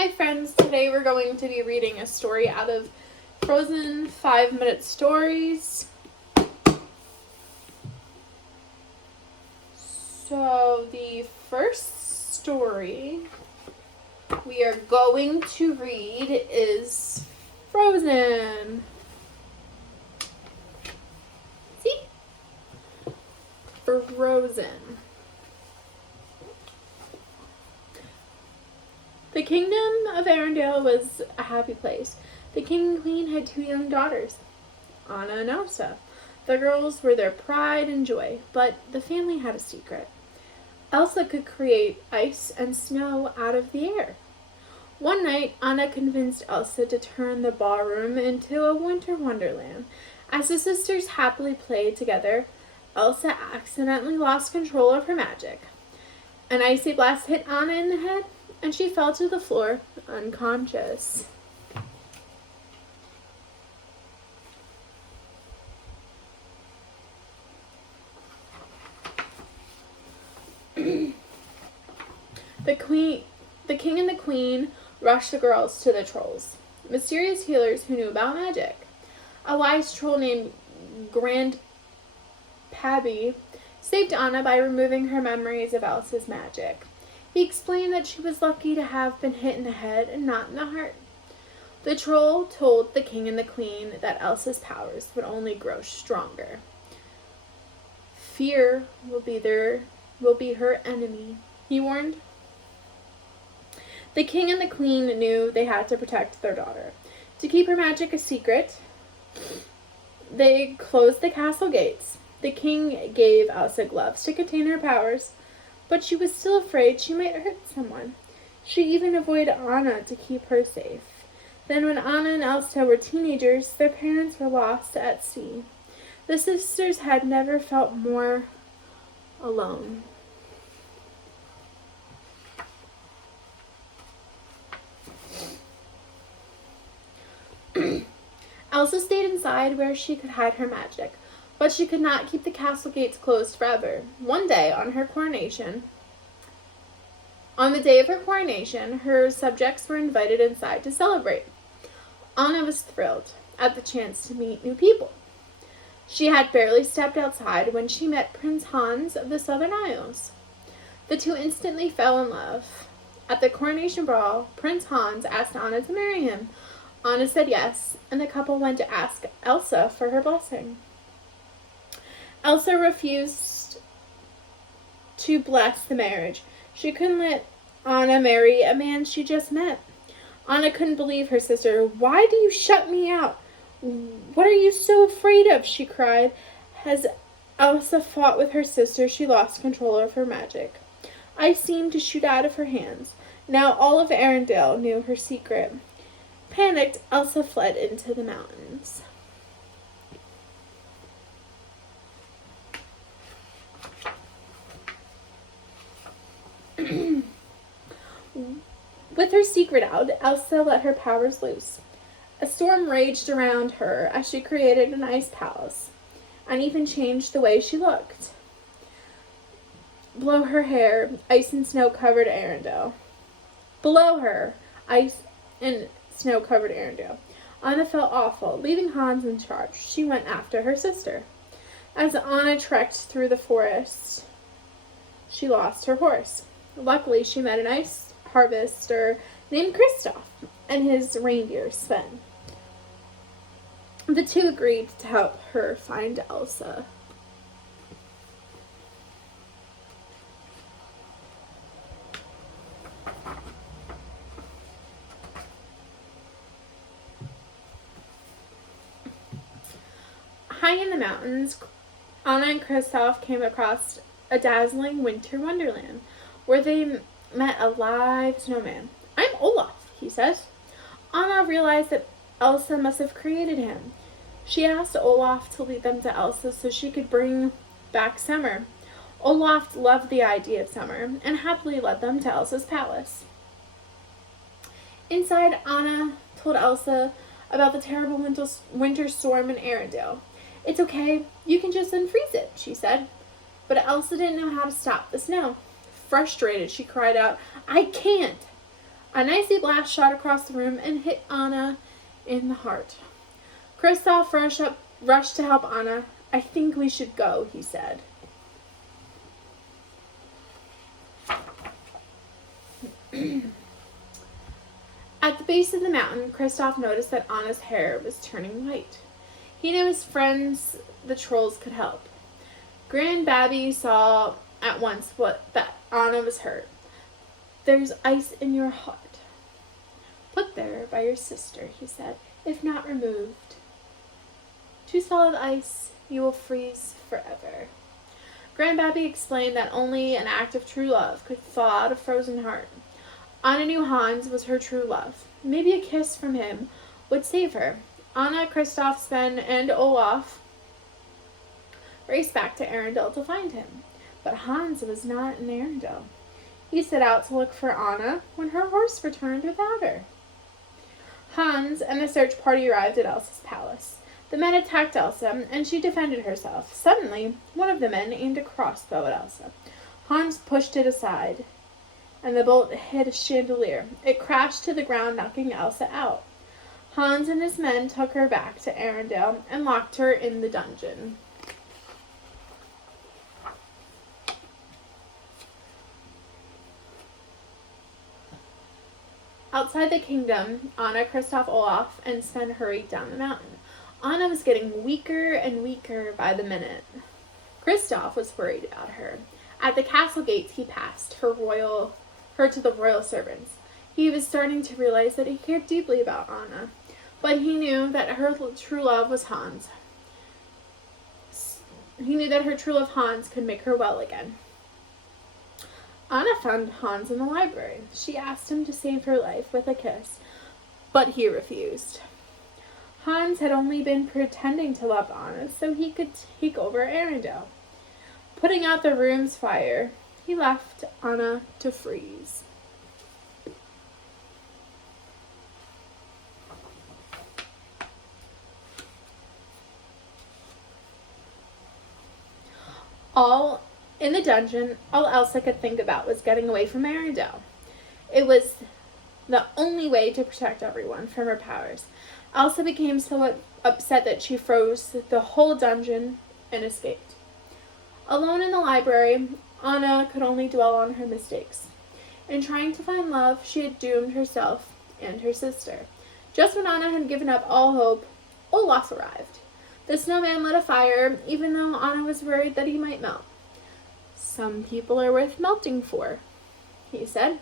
Hi friends, today we're going to be reading a story out of Frozen 5-Minute Stories. So the first story we are going to read is Frozen. See? Frozen. The kingdom of Arendelle was a happy place. The king and queen had 2 young daughters, Anna and Elsa. The girls were their pride and joy, but the family had a secret. Elsa could create ice and snow out of the air. One night, Anna convinced Elsa to turn the ballroom into a winter wonderland. As the sisters happily played together, Elsa accidentally lost control of her magic. An icy blast hit Anna in the head, and she fell to the floor, unconscious. The king and the queen rushed the girls to the trolls, mysterious healers who knew about magic. A wise troll named Grandpappy saved Anna by removing her memories of Elsa's magic. He explained that she was lucky to have been hit in the head and not in the heart. The troll told the king and the queen that Elsa's powers would only grow stronger. Fear will be her enemy, he warned. The king and the queen knew they had to protect their daughter. To keep her magic a secret, they closed the castle gates. The king gave Elsa gloves to contain her powers, but she was still afraid she might hurt someone. She even avoided Anna to keep her safe. Then when Anna and Elsa were teenagers, their parents were lost at sea. The sisters had never felt more alone. Elsa stayed inside where she could hide her magic, but she could not keep the castle gates closed forever. One day, on the day of her coronation, her subjects were invited inside to celebrate. Anna was thrilled at the chance to meet new people. She had barely stepped outside when she met Prince Hans of the Southern Isles. The two instantly fell in love. At the coronation ball, Prince Hans asked Anna to marry him. Anna said yes, and the couple went to ask Elsa for her blessing. Elsa refused to bless the marriage. She couldn't let Anna marry a man she just met. Anna couldn't believe her sister. "Why do you shut me out? What are you so afraid of?" she cried. As Elsa fought with her sister, she lost control of her magic. Ice seemed to shoot out of her hands. Now all of Arendelle knew her secret. Panicked, Elsa fled into the mountains. With her secret out, Elsa let her powers loose. A storm raged around her as she created an ice palace, and even changed the way she looked. Below her hair, ice and snow covered Arendelle. Below her, ice and snow covered Arendelle. Anna felt awful. Leaving Hans in charge, she went after her sister. As Anna trekked through the forest, she lost her horse. Luckily, she met an ice harvester named Kristoff and his reindeer, Sven. The two agreed to help her find Elsa. High in the mountains, Anna and Kristoff came across a dazzling winter wonderland where they met a live snowman. "I'm Olaf," he says. Anna realized that Elsa must have created him. She asked Olaf to lead them to Elsa so she could bring back summer. Olaf loved the idea of summer and happily led them to Elsa's palace. Inside, Anna told Elsa about the terrible winter storm in Arendelle. "It's okay, you can just unfreeze it," she said. But Elsa didn't know how to stop the snow. Frustrated, she cried out, "I can't! An icy blast shot across the room and hit Anna in the heart. Kristoff rushed to help Anna. "I think we should go," he said. At the base of the mountain, Kristoff noticed that Anna's hair was turning white. He knew his friends, the trolls, could help. Grandbaby saw at once that Anna was hurt. "There's ice in your heart. Put there by your sister," he said. "If not removed to solid ice, you will freeze forever." Grandbaby explained that only an act of true love could thaw out a frozen heart. Anna knew Hans was her true love. Maybe a kiss from him would save her. Anna, Kristoff, Sven, and Olaf raced back to Arendelle to find him. But Hans was not in Arendelle. He set out to look for Anna when her horse returned without her. Hans and the search party arrived at Elsa's palace. The men attacked Elsa, and she defended herself. Suddenly, one of the men aimed a crossbow at Elsa. Hans pushed it aside, and the bolt hit a chandelier. It crashed to the ground, knocking Elsa out. Hans and his men took her back to Arendelle and locked her in the dungeon. Outside the kingdom, Anna, Kristoff, Olaf, and Sven hurried down the mountain. Anna was getting weaker and weaker by the minute. Kristoff was worried about her. At the castle gates, he passed her to the royal servants. He was starting to realize that he cared deeply about Anna, but he knew that her true love was Hans. He knew that her true love Hans could make her well again. Anna found Hans in the library. She asked him to save her life with a kiss, but he refused. Hans had only been pretending to love Anna so he could take over Arendelle. Putting out the room's fire, he left Anna to freeze. In the dungeon, all Elsa could think about was getting away from Arendelle. It was the only way to protect everyone from her powers. Elsa became so upset that she froze the whole dungeon and escaped. Alone in the library, Anna could only dwell on her mistakes. In trying to find love, she had doomed herself and her sister. Just when Anna had given up all hope, Olaf arrived. The snowman lit a fire, even though Anna was worried that he might melt. "Some people are worth melting for," he said.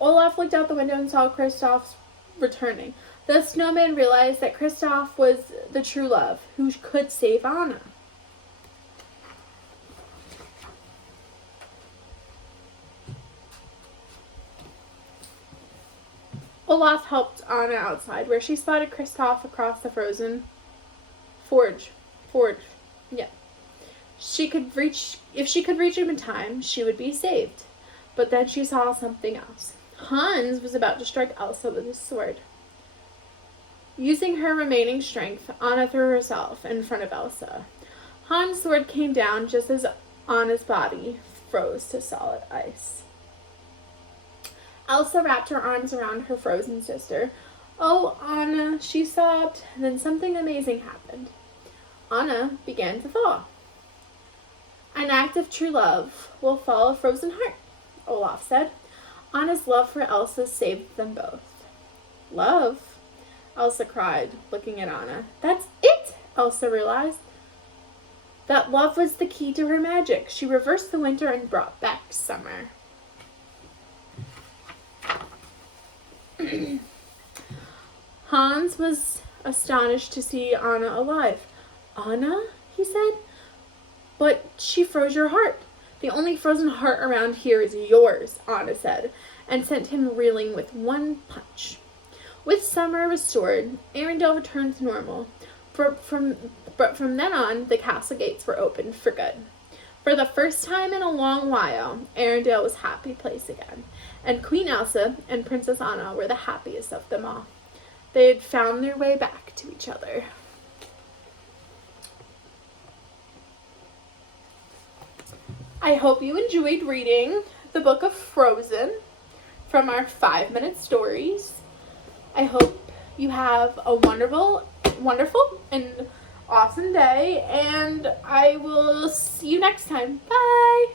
Olaf looked out the window and saw Kristoff returning. The snowman realized that Kristoff was the true love who could save Anna. Olaf helped Anna outside, where she spotted Kristoff across the frozen forge. Yeah. If she could reach him in time, she would be saved. But then she saw something else. Hans was about to strike Elsa with his sword. Using her remaining strength, Anna threw herself in front of Elsa. Hans' sword came down just as Anna's body froze to solid ice. Elsa wrapped her arms around her frozen sister. "Oh, Anna," she sobbed. Then something amazing happened. Anna began to thaw. "An act of true love will thaw a frozen heart," Olaf said. Anna's love for Elsa saved them both. "Love?" Elsa cried, looking at Anna. "That's it!" Elsa realized. That love was the key to her magic. She reversed the winter and brought back summer. Hans was astonished to see Anna alive. "Anna?" he said. "But she froze your heart." "The only frozen heart around here is yours," Anna said, and sent him reeling with one punch. With summer restored, Arendelle returned to normal. But from then on, the castle gates were opened for good. For the first time in a long while, Arendelle was a happy place again, and Queen Elsa and Princess Anna were the happiest of them all. They had found their way back to each other. I hope you enjoyed reading the book of Frozen. from our 5-minute stories. I hope you have a wonderful and awesome day, and I will see you next time. Bye!